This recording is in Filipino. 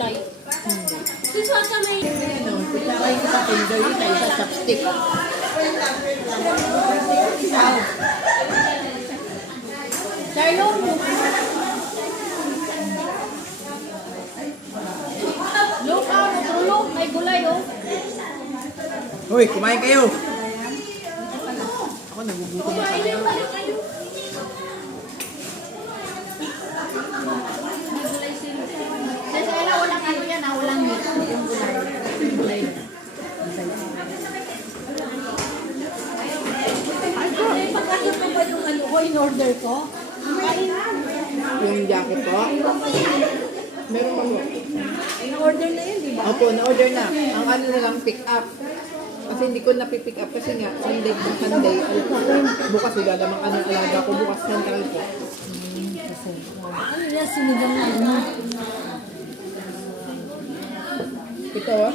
gulay. Sis, wag ka may... Kutsara yung sa tinder yun, isa chopstick. Charlong! Look out, tulong, may gulay oh. Hoy, kumain kayo! Ako nagugutom na kaya. Kasi wala, walang ano yan ah, walang meat. Yung gulay. Yung gulay. Pagkakit mo ba yung ano ko, in-order ko? Yung jacket ko. Meron pa po. In-order na yun, di ba? Opo, na-order na. Ang ano na lang, pick up. Kasi hindi ko na-pick up kasi nga, Sunday kung Sunday. Bukas wala namang anong alaga ko. Bukas Central po. Ano yan, sinigang na ano? Ito ah.